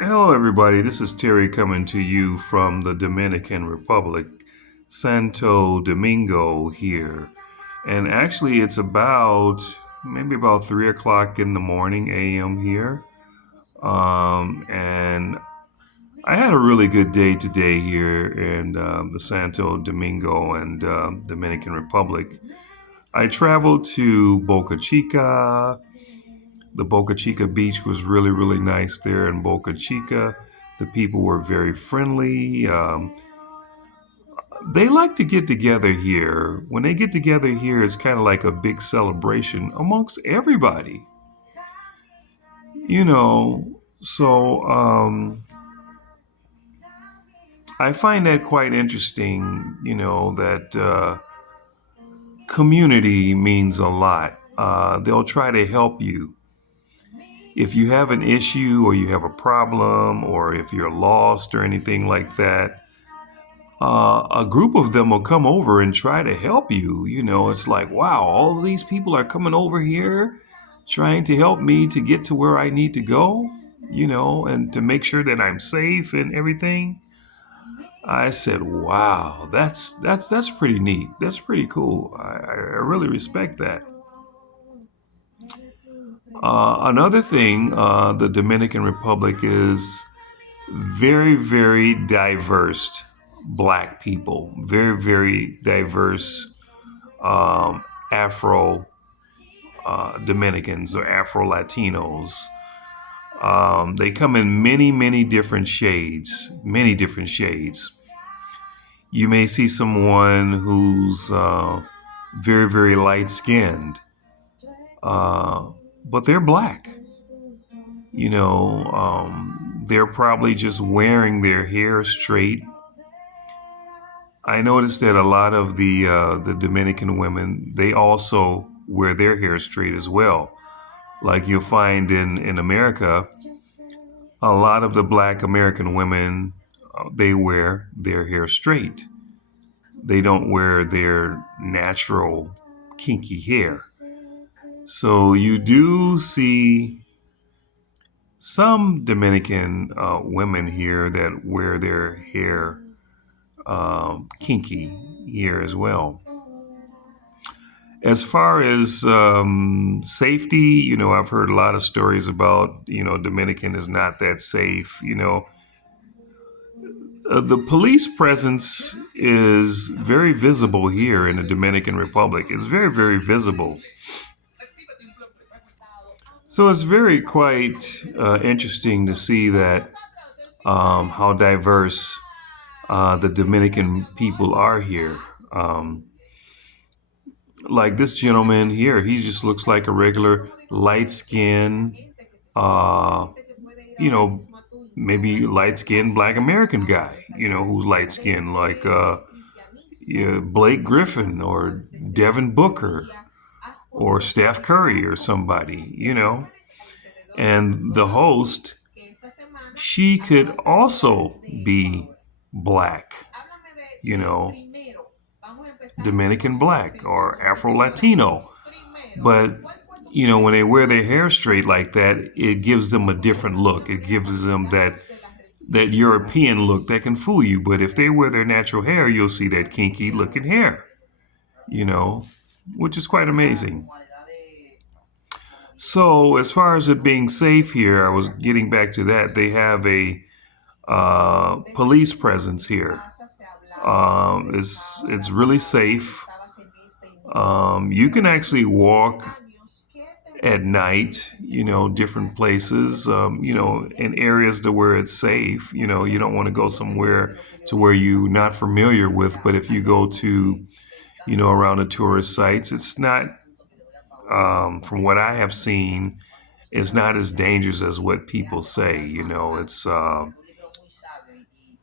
Hello, everybody. This is Terry coming to you from the Dominican Republic, Santo Domingo here. And actually, it's about maybe about 3 o'clock in the morning a.m. here. And I had a really good day today here in the Santo Domingo and Dominican Republic. I traveled to Boca Chica. The Boca Chica beach was really, really nice there in Boca Chica. The people were very friendly. They like to get together here. When they get together here, it's kind of like a big celebration amongst everybody, you know. So I find that quite interesting, that community means a lot. They'll try to help you. If you have an issue or you have a problem or if you're lost or anything like that, a group of them will come over and try to help you. It's like, wow, all of these people are coming over here trying to help me to get to where I need to go, and to make sure that I'm safe and everything. I said, wow, that's pretty neat. That's pretty cool. I really respect that. Another thing, the Dominican Republic is very, very diverse black people, very, very diverse Afro Dominicans or Afro Latinos. They come in many, many different shades, many different shades. You may see someone who's very, very light skinned, but they're black. They're probably just wearing their hair straight. I noticed that a lot of the Dominican women, they also wear their hair straight as well. Like you'll find in America, a lot of the black American women, they wear their hair straight. They don't wear their natural kinky hair. So you do see some Dominican women here that wear their hair kinky here as well. As far as safety, I've heard a lot of stories about, Dominican is not that safe. The police presence is very visible here in the Dominican Republic. It's very, very visible. So it's very quite interesting to see that how diverse the Dominican people are here. Like this gentleman here, he just looks like a regular light skinned, uh, you know, maybe light skinned black American guy, who's light skinned, like yeah, Blake Griffin or Devin Booker or Steph Curry or somebody, And the host, she could also be black, you know, Dominican black or Afro Latino. But, when they wear their hair straight like that, it gives them a different look. It gives them that European look that can fool you. But if they wear their natural hair, you'll see that kinky looking hair, you know, which is quite amazing. So, as far as it being safe here, I was getting back to that. They have a police presence here. It's really safe. You can actually walk at night, different places, in areas to where it's safe. You don't want to go somewhere to where you're not familiar with. But if you go to, around the tourist sites, it's not, from what I have seen, it's not as dangerous as what people say. It's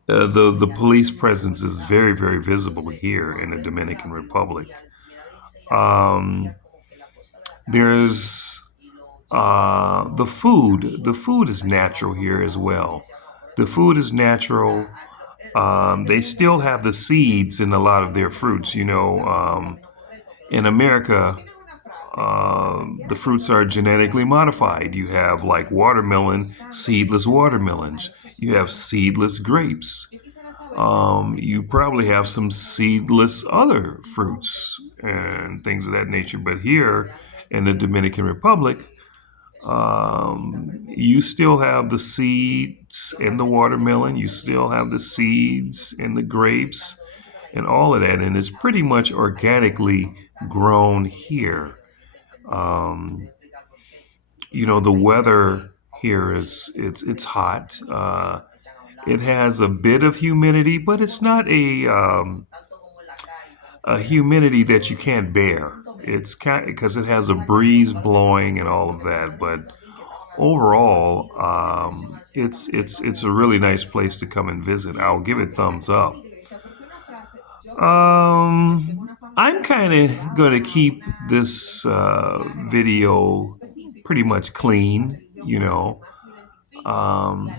the police presence is very, very visible here in the Dominican Republic. Um, there's the food. The food is natural here as well. The food is natural. They still have the seeds in a lot of their fruits. In America, The fruits are genetically modified. You have like watermelon, seedless watermelons. You have seedless grapes. You probably have some seedless other fruits and things of that nature. But here in the Dominican Republic, you still have the seeds in the watermelon. You still have the seeds in the grapes and all of that. And it's pretty much organically grown here. Um, the weather here is it's hot. It has a bit of humidity, but it's not a humidity that you can't bear. It's kind because it has a breeze blowing and all of that. But overall, it's a really nice place to come and visit. I'll give it thumbs up. I'm kind of going to keep this video pretty much clean, Um,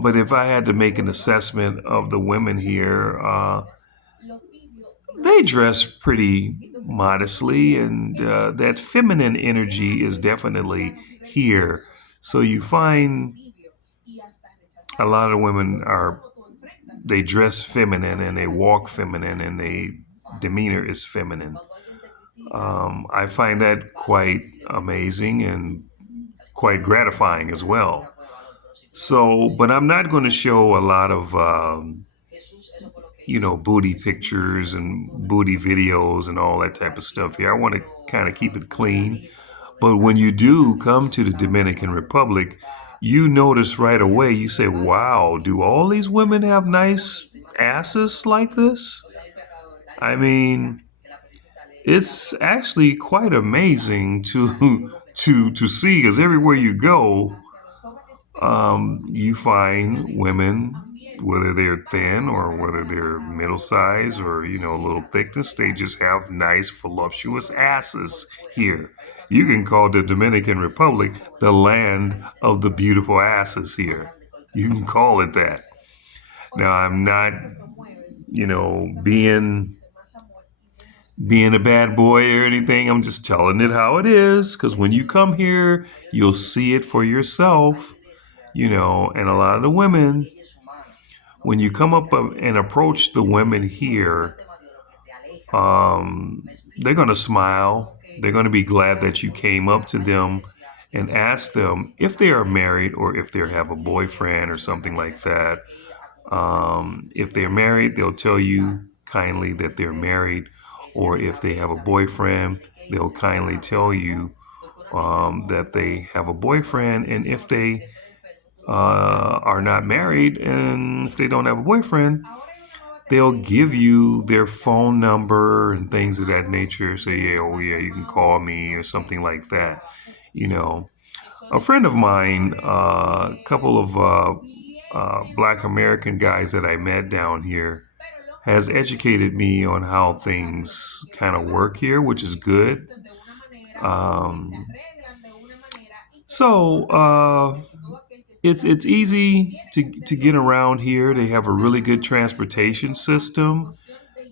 but if I had to make an assessment of the women here, they dress pretty modestly, and that feminine energy is definitely here. So you find a lot of women they dress feminine and they walk feminine and they demeanor is feminine. I find that quite amazing and quite gratifying as well. So, but I'm not going to show a lot of, booty pictures and booty videos and all that type of stuff here. I want to kind of keep it clean. But when you do come to the Dominican Republic, you notice right away, you say, wow, do all these women have nice asses like this? I mean, it's actually quite amazing to see because everywhere you go, you find women, whether they're thin or whether they're middle size or a little thickness, they just have nice voluptuous asses here. You can call the Dominican Republic the land of the beautiful asses here. You can call it that. Now, I'm not, being a bad boy or anything. I'm just telling it how it is because when you come here, you'll see it for yourself, and a lot of the women, when you come up and approach the women here, they're going to smile. They're going to be glad that you came up to them and asked them if they are married or if they have a boyfriend or something like that. If they're married, they'll tell you kindly that they're married, or if they have a boyfriend, they'll kindly tell you that they have a boyfriend. And if they are not married and if they don't have a boyfriend, they'll give you their phone number and things of that nature. Say, yeah, oh yeah, you can call me or something like that. A friend of mine, a couple of Black American guys that I met down here, has educated me on how things kind of work here, which is good. Um, so it's easy to get around here. They have a really good transportation system.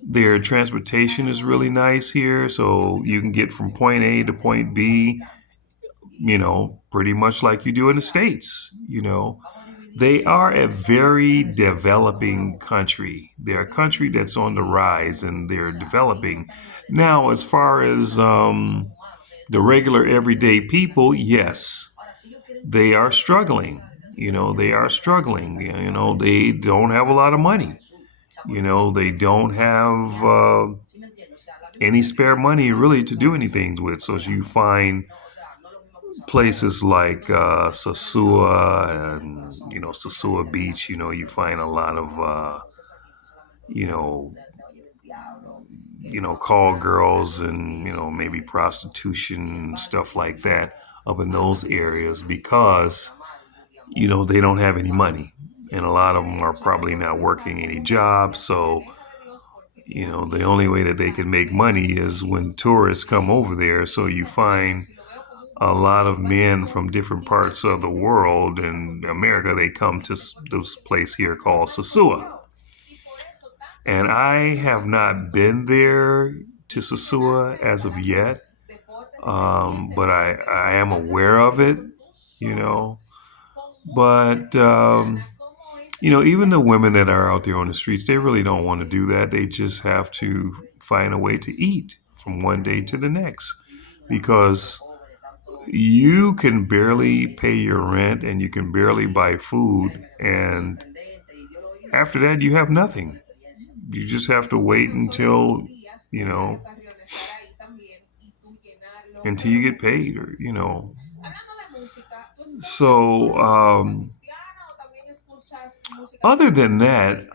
Their transportation is really nice here, so you can get from point A to point B, pretty much like you do in the States. They are a very developing country. They're a country that's on the rise and they're developing. Now, as far as the regular everyday people, yes, they are struggling. They are struggling. They don't have a lot of money. They don't have any spare money really to do anything with. So you find places like Sosua and Sosua Beach. You find a lot of you know call girls and maybe prostitution and stuff like that up in those areas because they don't have any money, and a lot of them are probably not working any jobs. So the only way that they can make money is when tourists come over there. So you find a lot of men from different parts of the world and America, they come to this place here called Sosua. And I have not been there to Sosua as of yet. but I am aware of it, you know. But even the women that are out there on the streets, they really don't want to do that. They just have to find a way to eat from one day to the next because you can barely pay your rent and you can barely buy food. And after that, you have nothing. You just have to wait you know, until you get paid or. So, other than that,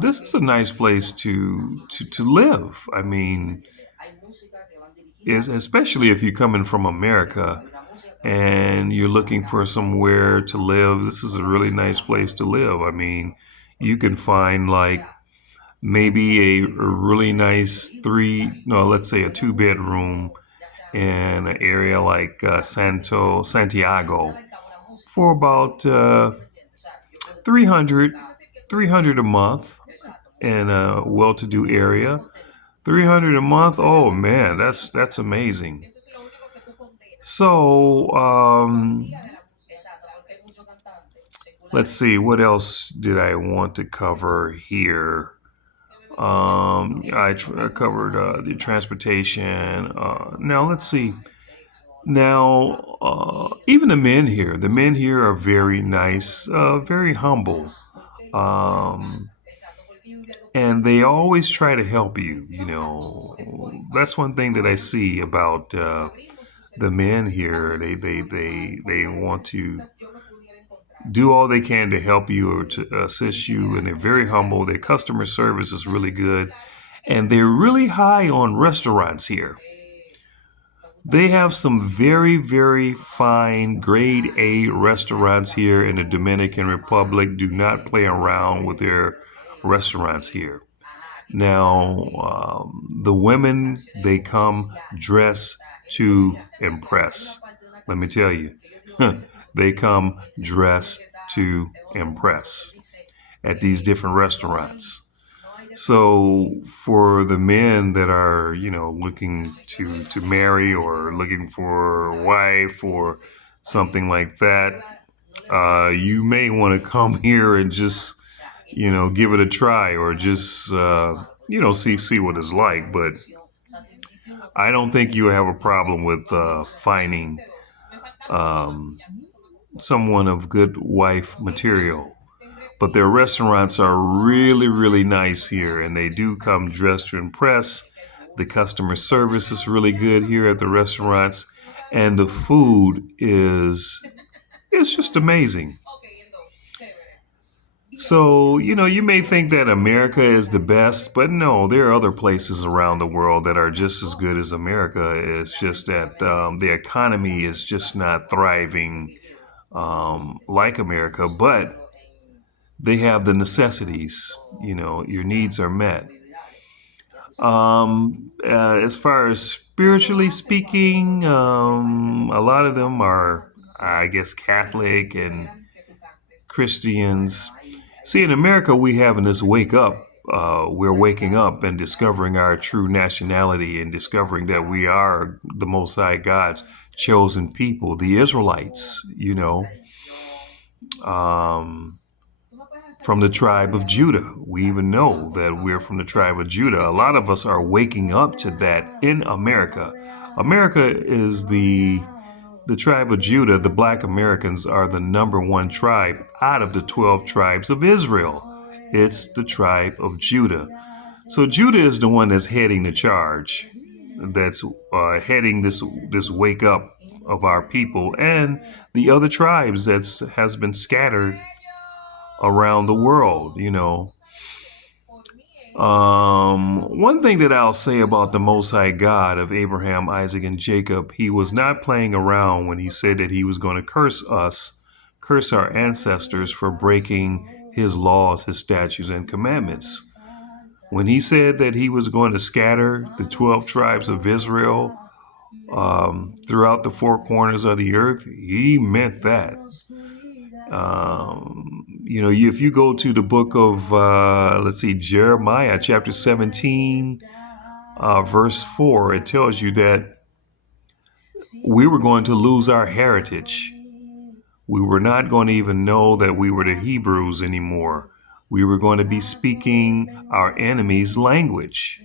this is a nice place to live. I mean, especially if you're coming from America and you're looking for somewhere to live, this is a really nice place to live. I mean, you can find like maybe a really nice no, let's say a two-bedroom in an area like Santiago for about 300 300 a month in a well-to-do area. 300 a month. Oh man, that's amazing. So, let's see, what else did I want to cover here? I covered the transportation. Now let's see. Now, even the men here are very nice, very humble, um, and they always try to help you. That's one thing that I see about the men here. They want to do all they can to help you or to assist you, and they're very humble. Their customer service is really good, and they're really high on restaurants here. They have some very, very fine grade A restaurants here in the Dominican Republic. Do not play around with their restaurants here. Now, the women, they come dressed to impress. Let me tell you, they come dressed to impress at these different restaurants. So for the men that are, looking to marry or looking for a wife or something like that, you may want to come here and just, give it a try or just, see what it's like. But I don't think you have a problem with finding um, someone of good wife material. But their restaurants are really, really nice here, and they do come dressed to impress. The customer service is really good here at the restaurants, and the food is it's just amazing. So, you may think that America is the best, but no, there are other places around the world that are just as good as America. It's just that the economy is just not thriving like America, but they have the necessities. Your needs are met. As far as spiritually speaking, a lot of them are, I guess, Catholic and Christians. See, in America, we have this wake up. We're waking up and discovering our true nationality and discovering that we are the Most High God's chosen people, the Israelites, um, from the tribe of Judah. We even know that we're from the tribe of Judah. A lot of us are waking up to that in America. America is the tribe of Judah. The black Americans are the number one tribe out of the 12 tribes of Israel. It's the tribe of Judah. So Judah is the one that's heading the charge, that's heading this wake up of our people, and the other tribes that has been scattered around the world. One thing that I'll say about the Most High God of Abraham, Isaac, and Jacob, he was not playing around when he said that he was going to curse our ancestors for breaking his laws, his statutes, and commandments. When he said that he was going to scatter the 12 tribes of Israel throughout the four corners of the earth, he meant that. If you go to the book of, Jeremiah chapter 17, verse 4, it tells you that we were going to lose our heritage. We were not going to even know that we were the Hebrews anymore. We were going to be speaking our enemy's language.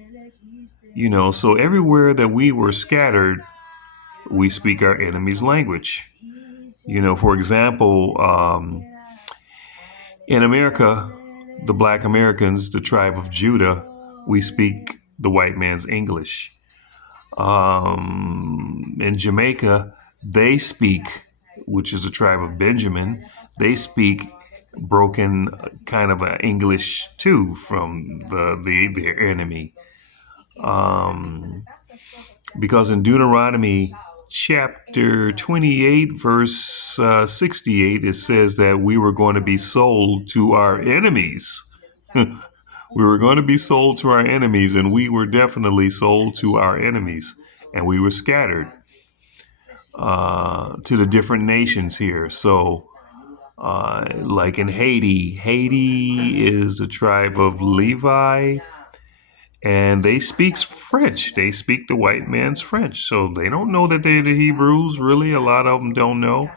So everywhere that we were scattered, we speak our enemy's language. For example, in America, the Black Americans, the tribe of Judah, we speak the white man's English. In Jamaica, they speak, which is a tribe of Benjamin, they speak broken kind of English too from their enemy. Because in Deuteronomy chapter 28, verse 68, it says that we were going to be sold to our enemies. We were going to be sold to our enemies, and we were definitely sold to our enemies, and we were scattered to the different nations here. So, like in Haiti, Haiti is the tribe of Levi, and they speak French. They speak the white man's French, so they don't know that they're the Hebrews. Really, a lot of them don't know.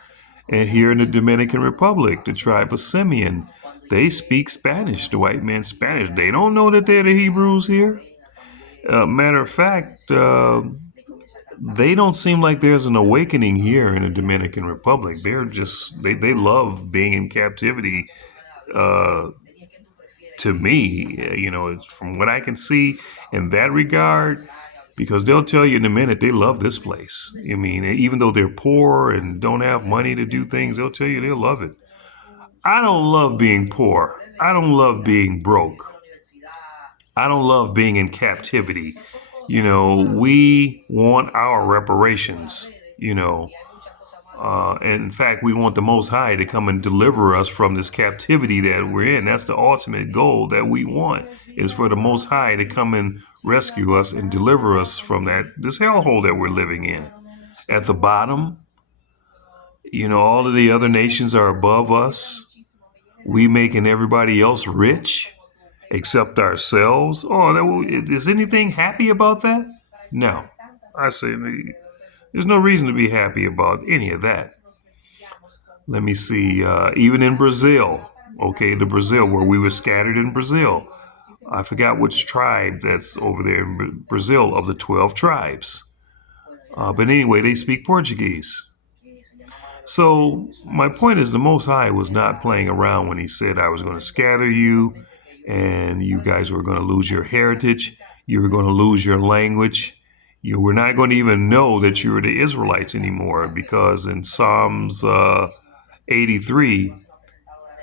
And here in the Dominican Republic, the tribe of Simeon, they speak Spanish, the white man's Spanish. They don't know that they're the Hebrews here. Matter of fact, they don't seem like there's an awakening here in the Dominican Republic. They love being in captivity. To me, from what I can see in that regard, because they'll tell you in a minute they love this place. I mean, even though they're poor and don't have money to do things, they'll tell you they love it. I don't love being poor. I don't love being broke. I don't love being in captivity. We want our reparations, and in fact, we want the Most High to come and deliver us from this captivity that we're in. That's the ultimate goal that we want, is for the Most High to come and rescue us and deliver us from this hellhole that we're living in. At the bottom, all of the other nations are above us. We making everybody else rich except ourselves. Oh, is anything happy about that? No. I say there's no reason to be happy about any of that. Let me see, even in Brazil, okay, the Brazil, where we were scattered in Brazil. I forgot which tribe that's over there in Brazil of the 12 tribes. But anyway, they speak Portuguese. So my point is, the Most High was not playing around when he said I was going to scatter you and you guys were going to lose your heritage. You were going to lose your language. You were not going to even know that you were the Israelites anymore, because in Psalms 83,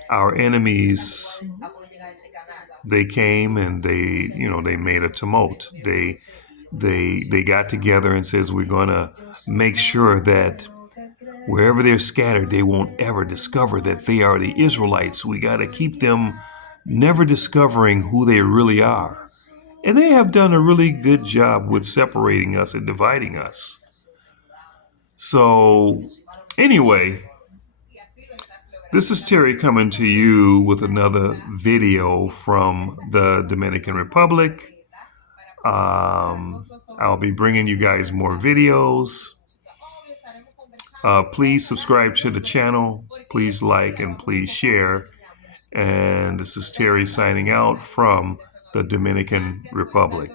our enemies, they came and they made a tumult. They got together and says, we're going to make sure that wherever they're scattered, they won't ever discover that they are the Israelites. We got to keep them never discovering who they really are. And they have done a really good job with separating us and dividing us. So, anyway, this is Terry coming to you with another video from the Dominican Republic. I'll be bringing you guys more videos. Please subscribe to the channel. Please like and please share. And this is Terry signing out from the Dominican Republic.